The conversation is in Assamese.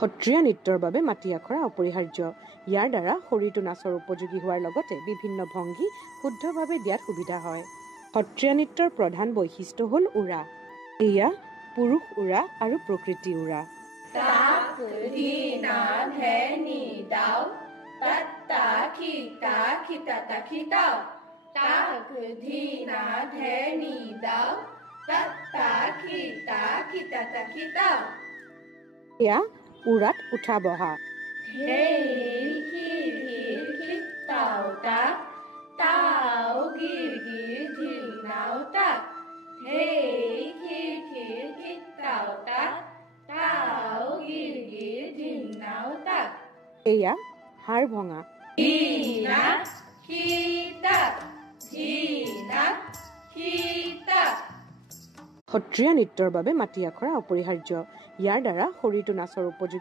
সত্ৰীয়া নৃত্যৰ বাবে মাটি আখৰা অপৰিহাৰ্য। ইয়াৰ দ্বাৰা শৰীৰটো নাচৰ উপযোগী হোৱাৰ লগতে বিভিন্ন ভংগী শুদ্ধভাৱে দিয়াত সুবিধা হয়। সত্ৰীয়া নৃত্যৰ প্ৰধান বৈশিষ্ট্য হ'ল উৰা। এয়া পুৰুষ উৰা আৰু প্ৰকৃতি উৰা। এয়া উৰাত উঠা বহা। এয়া হাৰ ভঙা। সত্ৰীয়া নৃত্যৰ বাবে মাটি আখৰা অপৰিহাৰ্য। ইয়াৰ দ্বাৰা শৰীৰটো নাচৰ উপযোগী